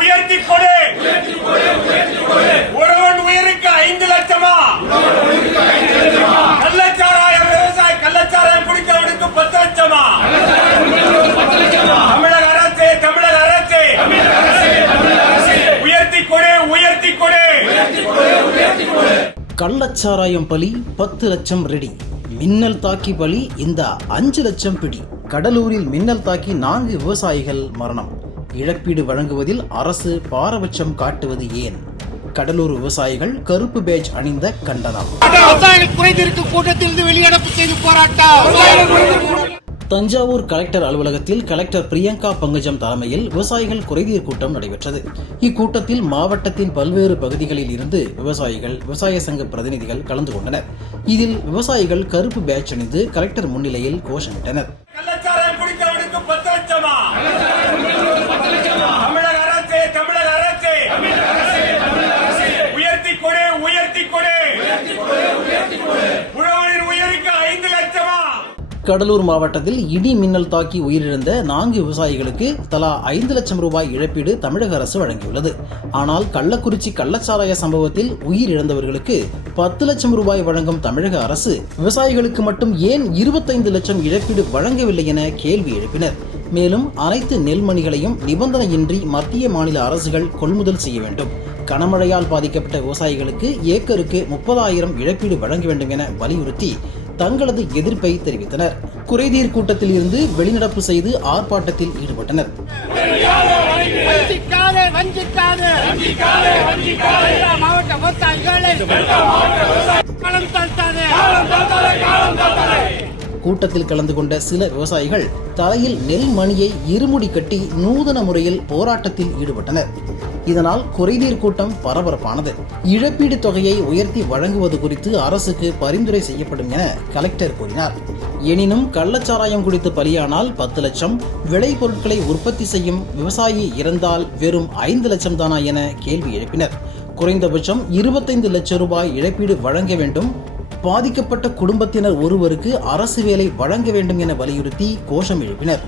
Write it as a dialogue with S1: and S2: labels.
S1: உயர்த்தி கொடு ஒருவன் உயிருக்கு ஐந்து லட்சமா? கள்ளச்சாராயம் விவசாய கள்ளச்சாராயம் குடித்தவனுக்கு பத்து லட்சமா? தமிழக அரசு தமிழக அரசு. உயர்த்தி கொடு உயர்த்தி கொடு
S2: கள்ளச்சாராயம் பலி பத்து லட்சம் ரெடி. மின்னல் தாக்கி பலி இந்த அஞ்சு லட்சம் பிடி. கடலூரில் மின்னல் தாக்கி நான்கு விவசாயிகள் மரணம். இழப்பீடு வழங்குவதில் அரசு பாரபட்சம் காட்டுவது ஏன்? கடலூர் விவசாயிகள் கருப்பு பேட்ஜ் அணிந்த கண்டனம்.
S3: வெளியடப்பு செய்து போராட்டம்
S2: தஞ்சாவூர் கலெக்டர் அலுவலகத்தில் கலெக்டர் பிரியங்கா பங்கஜம் தலைமையில் விவசாயிகள் குறைதீர் கூட்டம் நடைபெற்றது. இக்கூட்டத்தில் மாவட்டத்தின் பல்வேறு பகுதிகளில் இருந்து விவசாயிகள் விவசாய சங்க பிரதிநிதிகள் கலந்து கொண்டனர். இதில் விவசாயிகள் கருப்பு பேட்ச் அணிந்து கலெக்டர் முன்னிலையில் கோஷமிட்டனர்
S1: கள்ளச்சாராயம் குடித்தவனுக்கு பத்து லட்சமா தமிழக அரசு தமிழக அரசு உயர்த்தி கொடு உயர்த்தி கொடு உழவனின் உயிருக்கு ஐந்து லட்சமா
S2: கடலூர் மாவட்டத்தில் இடி மின்னல் தாக்கி உயிரிழந்த நான்கு விவசாயிகளுக்கு தலா ஐந்து லட்சம் ரூபாய் இழப்பீடு தமிழக அரசு வழங்கியுள்ளது. ஆனால் கள்ளக்குறிச்சி கள்ளச்சாராய சம்பவத்தில் உயிரிழந்தவர்களுக்கு பத்து லட்சம் ரூபாய் வழங்கும் தமிழக அரசு விவசாயிகளுக்கு மட்டும் ஏன் இருபத்தைந்து லட்சம் இழப்பீடு வழங்கவில்லை என கேள்வி எழுப்பினர். மேலும் அனைத்து நெல்மணிகளையும் நிபந்தனையின்றி மத்திய மாநில அரசுகள் கொள்முதல் செய்ய வேண்டும். கனமழையால் பாதிக்கப்பட்ட விவசாயிகளுக்கு ஏக்கருக்கு முப்பதாயிரம் இழப்பீடு வழங்க வேண்டும் என வலியுறுத்தி தங்களது எதிர்ப்பை தெரிவித்தனர். குறைதீர் கூட்டத்தில் இருந்து வெளிநடப்பு செய்து ஆர்ப்பாட்டத்தில் ஈடுபட்டனர். கூட்டத்தில் கலந்து கொண்ட சில விவசாயிகள் தலையில் நெல் மணியை இருமுடி கட்டி நூதன முறையில் போராட்டத்தில் ஈடுபட்டனர். இதனால் குறைதீர் கூட்டம் பரபரப்பானது. இழப்பீடு தொகையை உயர்த்தி வழங்குவது குறித்து அரசுக்கு பரிந்துரை செய்யப்படும் என கலெக்டர் கூறினார். எனினும் கள்ளச்சாராயம் குடித்து பலியானால் பத்து லட்சம் விளைபொருட்களை உற்பத்தி செய்யும் விவசாயி இறந்தால் வெறும் ஐந்து லட்சம் தானா என கேள்வி எழுப்பினர். குறைந்தபட்சம் இருபத்தைந்து லட்சம் ரூபாய் இழப்பீடு வழங்க வேண்டும். பாதிக்கப்பட்ட குடும்பத்தினர் ஒருவருக்கு அரசு வேலை வழங்க வேண்டும் என வலியுறுத்தி கோஷம் எழுப்பினர்.